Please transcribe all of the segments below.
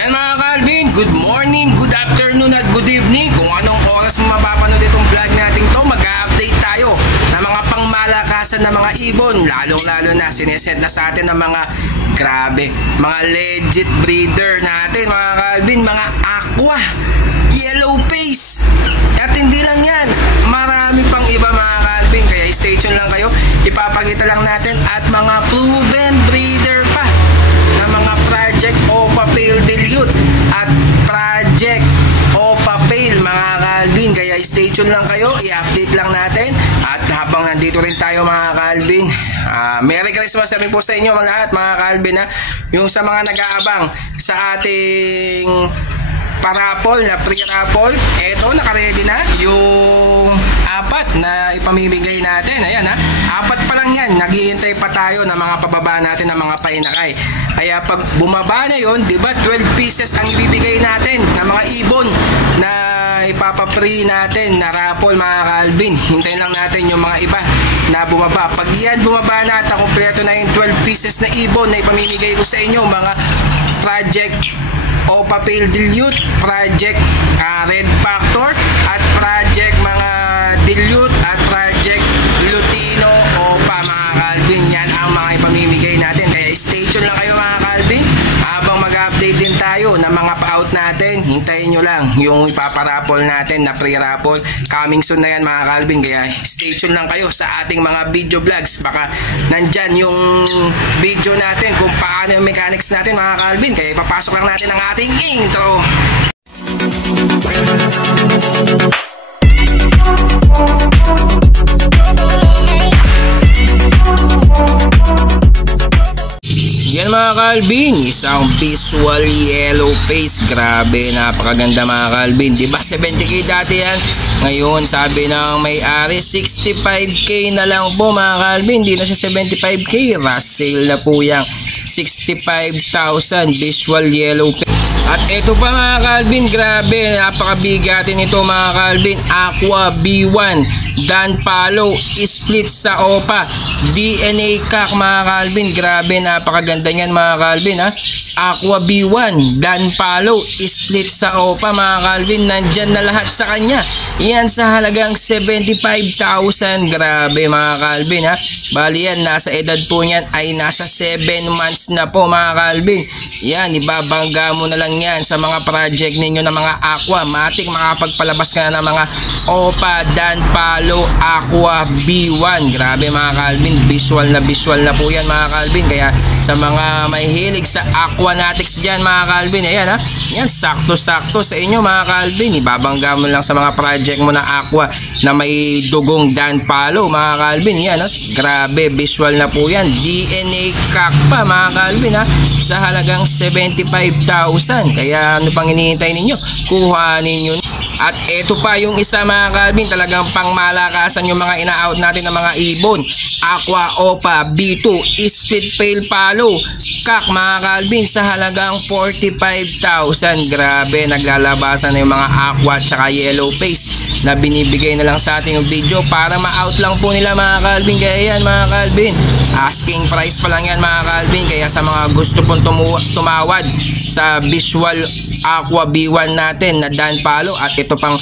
Yan mga Calvin, good morning, good afternoon at good evening. Kung anong oras mo mapapanood itong vlog natin to, mag-update tayo ng mga pangmalakasan na mga ibon. Lalong-lalo na sineset na sa atin ng mga grabe, mga legit breeder natin mga Calvin, mga aqua, yellow face. At hindi lang yan, marami pang iba mga Calvin. Kaya stay tuned lang kayo, ipapakita lang natin at mga proven breeder pa na mga Project Opa Pale Dilute at Project Opa Pale mga Calvin. Kaya stay tuned lang kayo, i-update lang natin. At habang nandito rin tayo mga Calvin, Merry Christmas sabi po sa inyo mga lahat mga Calvin ha. Yung sa mga nag-aabang sa ating parapol na pre-rapol, eto nakaredy na yung apat na ipamimigay natin. Ayan ha, apat pa lang yan, naghihintay pa tayo ng mga pababa natin ng mga painakay. Kaya pag bumaba na yun, diba 12 pieces ang ibibigay natin ng mga ibon na ipapapre natin na raffle mga Calvin. Hintayin lang natin yung mga iba na bumaba. Pag yan bumaba na at kumpleto na yung 12 pieces na ibon na ipamimigay ko sa inyo, mga Project Opa Pale Dilute, Project Red Factor at Project mga Dilute at Project Lutino Opa mga Calvin. Yan ang mga ipamimigay natin. Kaya stay tuned lang kayo mga Calvin. Habang mag-update din tayo ng mga pa-out natin, hintayin nyo lang yung ipaparapol natin na pre-rapol. Coming soon na yan mga Calvin. Kaya stay tuned lang kayo sa ating mga video vlogs. Baka nandyan yung video natin kung paano yung mechanics natin mga Calvin. Kaya ipapasok lang natin ang ating intro. Yan mga Calvin, isang visual yellow face. Grabe, napakaganda mga Calvin. Diba 70k dati yan? Ngayon sabi ng may-ari 65k na lang po mga Calvin. Hindi na siya 75k. Russell na po yung 65,000 visual yellow face. At ito pa mga Calvin, grabe, napakabigatin ito mga Calvin. Aqua B1 Dan Palo split sa Opa DNA Cock mga Calvin. Grabe, napakaganda niyan mga Calvin ha. Aqua B1 Dan Palo split sa Opa mga Calvin. Nandyan na lahat sa kanya. Yan sa halagang 75,000. Grabe mga Calvin ha. Bali yan, nasa edad po niyan ay nasa 7 months na po mga Calvin. Yan, ibabangga mo na lang yan sa mga project ninyo ng mga aqua. Matik makapagpalabas ka na ng mga Opa Dan Palo Aqua B1. Grabe mga Calvin, visual na po yan mga Calvin. Kaya sa mga may hilig sa aquanatics dyan mga Calvin, ayan ha, yan sakto-sakto sa inyo mga Calvin. Ibabangga mo lang sa mga project mo na aqua na may dugong Dan Palo mga Calvin. Yan ha, grabe, visual na po yan. DNA Cock pa mga Calvin ha, sa halagang 75,000. Kaya ano pang hinihintay ninyo? Kuhanin nyo. At ito pa yung isa mga Calvin, talagang pangmalakasan yung mga ina-out natin ng mga ibon. Aqua Opa B2 split pale palo Cock mga Calvin sa halagang 45,000. Grabe, naglalabasan na yung mga aqua at saka yellow face na binibigay na lang sa ating video para ma-out lang po nila mga Calvin. Kaya yan mga Calvin, asking price pa lang yan mga Calvin. Kaya sa mga gusto pong tumawad sa visual Aqua B1 natin na Dan Palo at ito pang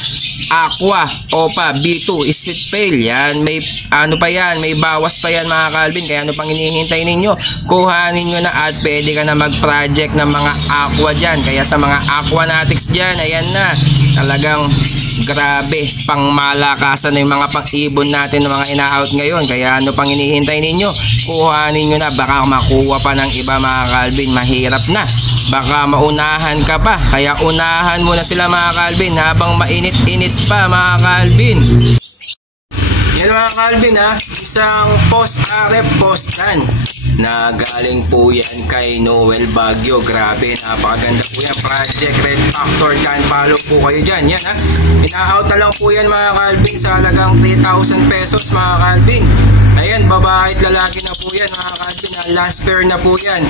Aqua Opa B2 split pale, yan may ano pa yan, may bawas pa yan mga Calvin. Kaya ano pang hinihintay ninyo? Kuhanin nyo na at pwede ka na mag-project ng mga aqua dyan. Kaya sa mga aquanatics dyan, ayan na, talagang grabe, pang malakasan na yung mga pang-ibon natin ng mga ina-out ngayon. Kaya ano pang hinihintay ninyo? Kuhanin nyo na, baka makuha pa ng iba mga Calvin. Mahirap na, baka maunahan ka pa. Kaya unahan mo na sila mga Calvin habang mainit-init pa mga Calvin. Yan mga Calvin ha, isang post RF postan na galing po yan kay Noel Baguio. Grabe, napakaganda po yan. Project Red Factor Dan Palo po kayo dyan. Yan ha, ina-out na lang po yan mga Calvin sa halagang 3,000 pesos mga Calvin. Ayan, babae at lalaki na po yan mga Calvin. Last pair na po yan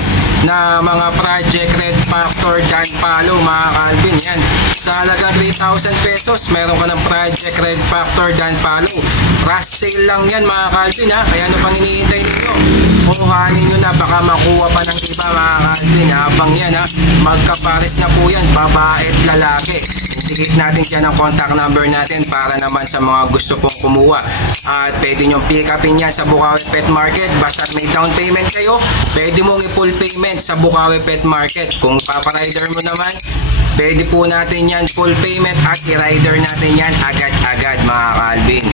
na mga Project Red Factor Dan Palo mga Calvin. Yan, sa halagang 3,000 pesos meron ka ng Project Red Factor Dan Palo. Rush sale lang yan mga Calvin ha. Kaya ano pang hinihintay ninyo? Kuhanin nyo na, baka makuha pa ng iba mga Calvin. Habang yan ha, magkapares na po yan, babae at lalaki. Indicate natin dyan ang contact number natin para naman sa mga gusto pong kumuha. At pwede nyo pick upin yan sa Bukawi Pet Market. Basta may down payment kayo, pwede mong i-full payment sa Bukawi Pet Market. Kung paparider mo naman, pwede po natin yan full payment at i-rider natin yan agad-agad mga Calvin.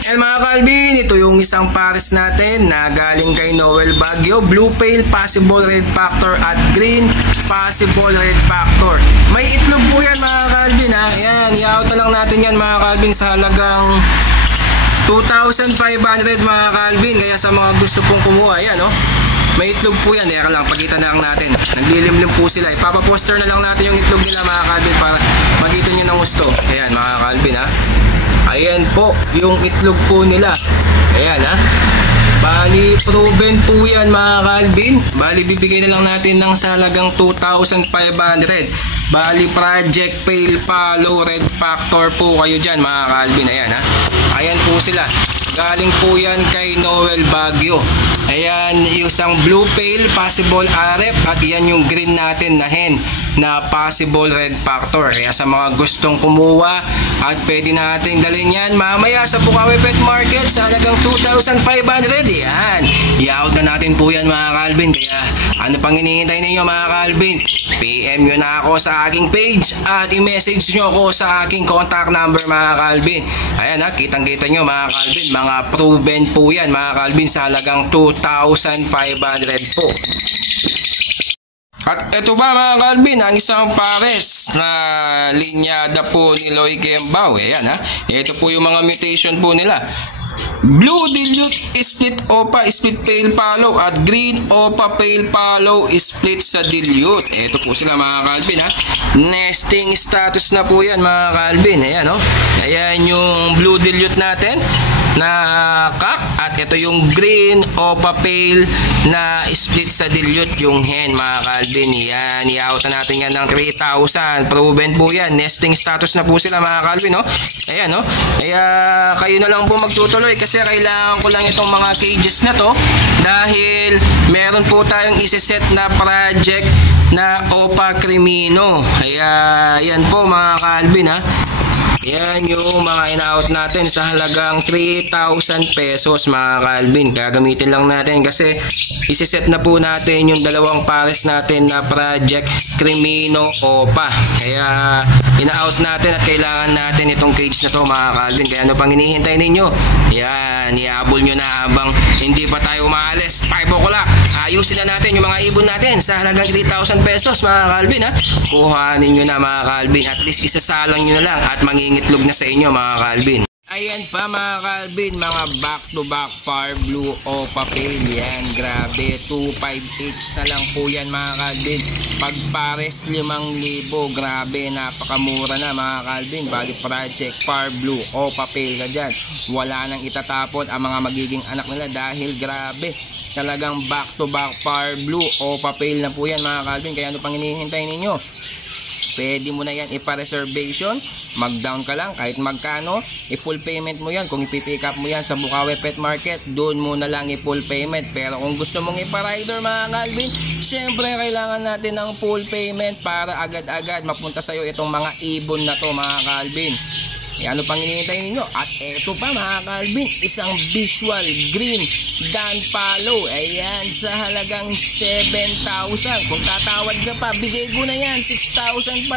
And mga Calvin, ito yung isang pares natin na galing kay Noel Baguio. Blue Pale, Possible Red Factor at Green, Possible Red Factor. May itlog po yan mga Calvin ha. Yan, i-out na lang natin yan mga Calvin sa halagang 2,500 mga Calvin. Kaya sa mga gusto pong kumuha, yan oh. May itlog po yan. Kaya lang, pagkita na lang natin. Naglilimlim po sila. Ipapaposter na lang natin yung itlog nila mga Calvin para makita nyo ng gusto. Ayan mga Calvin ha. Ayan po yung itlog po nila. Ayan ha. Bali proven po yan mga Calvin. Bali bibigay na lang natin ng sa halagang 2,500. Bali Project Pale Palo Red Factor po kayo dyan mga Calvin. Ayan ha. Ayan po sila. Galing po yan kay Noel Baguio. Ayan yung isang Blue Pale Possible Arep. At yan yung green natin na hen na Possible Red Factor. Kaya sa mga gustong kumuha at pwede natin dalhin yan mamaya sa Bukawi Pet Market sa halagang 2,500. Yan, i-out na natin po yan mga Calvin. Kaya ano pang hinihintay ninyo mga Calvin? PM nyo na ako sa aking page at i-message nyo ako sa aking contact number mga Calvin. Ayan ha, kitang kita nyo mga Calvin, mga proven po yan mga Calvin sa halagang 2,500 po. At ito ba mga Calvin, ang isang pares na linyada po ni Loy Kembao. Ayan ha, ito po yung mga mutation po nila. Blue Dilute Split Opa Split Pale Palo at Green Opa Pale Palo Split sa Dilute. Ito po sila mga Calvin ha. Nesting status na po yan mga Calvin. Ayan o. Ayan yung Blue Dilute natin na kak. At ito yung Green Opa Pale na split sa Dilute yung hen mga Calvin. Yan, i-out na natin yan ng 3,000. Proven po yan. Nesting status na po sila mga Calvin o. Ayan o. Kaya kayo na lang po magtutuloy kasi kailangan ko lang itong mga cages na to dahil meron po tayong isa-set na project na Opa Crimino. Kaya yan po mga Calvin ha. Yan yung mga in-out natin sa halagang 3,000 pesos mga Calvin. Gagamitin lang natin kasi isiset na po natin yung dalawang pares natin na Project Crimino Opa. Kaya in-out natin at kailangan natin itong cage na to mga Calvin. Kaya ano pang hinihintay ninyo? Yan, iabol nyo na habang hindi pa tayo umaalis. 5 o'clock. Ayusin na natin yung mga ibon natin sa halagang 3,000 pesos mga Calvin ha. Kuhanin nyo na mga Calvin. At least isasalang nyo na lang at mangingitlog na sa inyo mga Calvin. Ayan pa mga Calvin, mga back to back Far Blue Opa Pale. Yan, grabe, 2,500 each na lang po yan mga Calvin. Pag pares 5,000, grabe, napakamura na mga Calvin. Bali Project Far Blue Opa Pale ka dyan. Wala nang itatapon ang mga magiging anak nila dahil grabe, talagang back to back Far Blue Opa Pale na po yan mga Calvin. Kaya ano pang hinihintay ninyo? Pwede mo na yan ipa-reservation, mag-down ka lang kahit magkano, i-full payment mo yan. Kung ipipick up mo yan sa Bukawi Pet Market, doon mo na lang i-full payment. Pero kung gusto mong ipa-rider mga Calvin, syempre kailangan natin ng full payment para agad-agad mapunta sa'yo itong mga ibon na to mga Calvin. Ano pang hinihintay ninyo? At eto pa mga Calvin, isang visual green Dan Palo. Ayan, sa halagang 7,000. Kung tatawad ka pa, bigay ko na yan 6,500.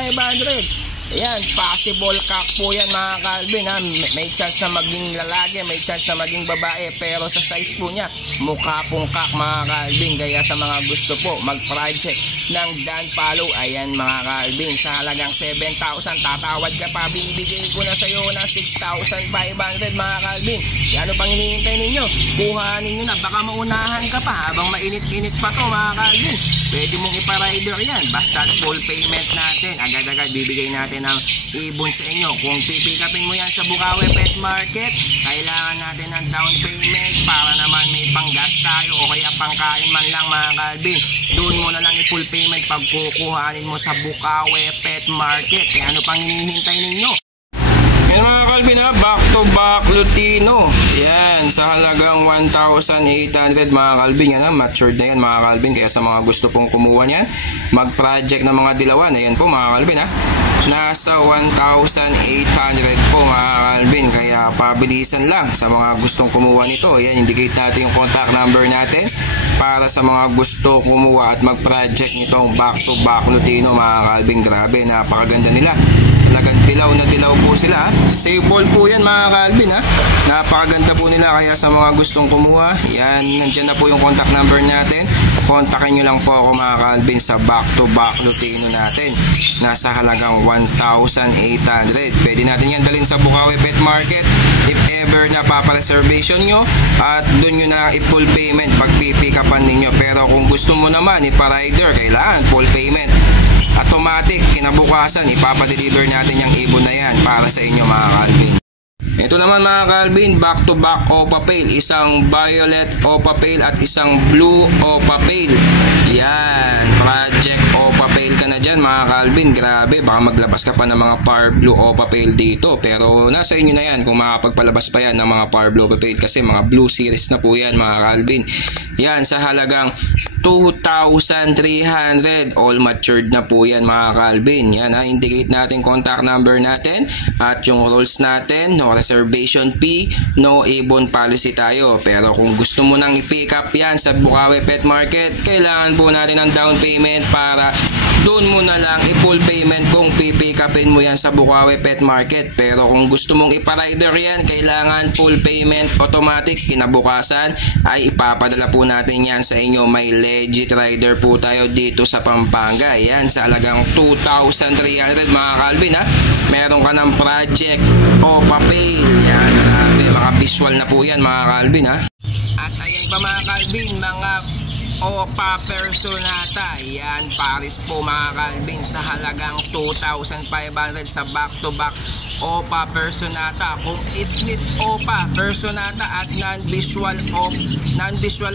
Ayan, possible cock po yan mga Calvin ha. May chance na maging lalaki, may chance na maging babae, pero sa size po niya mukha pong cock mga Calvin. Kaya sa mga gusto po mag-project ng Dan Palo, ayan mga Calvin, sa halagang 7,000, tatawad ka pa, bibigay ko na sa iyo ng 6,500 mga Calvin. Ano pang hinihintay ninyo? Kuhanin nyo na, baka maunahan ka pa habang mainit-init pa to mga Calvin. Pwede mong ipa-rider yan, basta full payment natin, agad-agad bibigay natin ng ibon sa inyo. Kung pipikapin mo yan sa Bukawi Pet Market, kailangan natin ng down payment para naman may panggas tayo o kaya pangkain man lang mga kalbin. Doon mo na lang i-full payment pag kukuhanin mo sa Bukawi Pet Market. Kaya ano pang hinihintay ninyo? Yan mga kalbin ha, back to back Lutino. Yan, sa halagang 1,800 mga kalbin. Yan ha, matured na yan mga kalbin. Kaya sa mga gusto pong kumuha niyan, mag-project ng mga dilawan. Ayan po mga kalbin ha. Nasa 1,800 po mga kalbin. Kaya pabilisan lang sa mga gustong kumuha nito. Ayan, indicate natin yung contact number natin para sa mga gusto kumuha at mag-project nitong back to back Lutino mga kalbin. Grabe, napakaganda nila. Talagang dilaw na dilaw po sila. Save ball po yan mga kalbin ha. Napakaganda po nila, kaya sa mga gustong kumuha, yan, nandyan na po yung contact number natin. Kontakin nyo lang po ako mga kalbin sa back to back Lutino natin. Nasa halagang 1,800. Pwede natin yan dalhin sa Bukawi Pet Market if ever na papareservation nyo, at dun nyo na i-full payment pag pipikapan ninyo. Pero kung gusto mo naman ipa-rider, kailangan full payment. Automatic, kinabukasan ipapadeliver natin yung ibon na yan para sa inyo mga kalbin. Ito naman mga kalbin, back to back Opa Pale. Isang violet Opa Pale at isang blue Opa Pale. Yan, project Opa Pale ka na dyan mga kalbin. Grabe, baka maglabas ka pa ng mga par blue Opa Pale dito. Pero nasa inyo na yan kung makapagpalabas pa yan ng mga par blue Opa Pale, kasi mga blue series na po yan mga kalbin. Yan, sa halagang 2,300. All matured na po yan mga kalbin. Yan ha, indicate natin contact number natin at yung rules natin. No reservation fee, no ibon policy tayo. Pero kung gusto mo nang i-pick up yan sa Bukawi Pet Market, kailangan po natin ng down payment para doon mo na lang i-full payment kung pipick upin mo yan sa Bukawi Pet Market. Pero kung gusto mong iparider yan, kailangan full payment automatic. Kinabukasan ay ipapadala po natin yan sa inyo. May legit rider po tayo dito sa Pampanga. Yan, sa halagang 2,300 mga kalbin ha. Meron ka ng project Opa Pale. Yan, grabe, mga visual na po yan mga kalbin ha. At ayan pa mga kalbin, mga Opa Personata. Yan, Paris po mga kalbin, sa halagang 2,500 sa back to back Opa Personata. Kung split Opa Personata at non-visual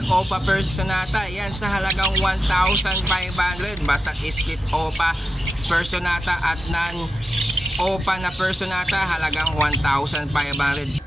Opa Personata, yan sa halagang 1,500. Basta split Opa Personata at non-Opa na Personata, halagang 1,500.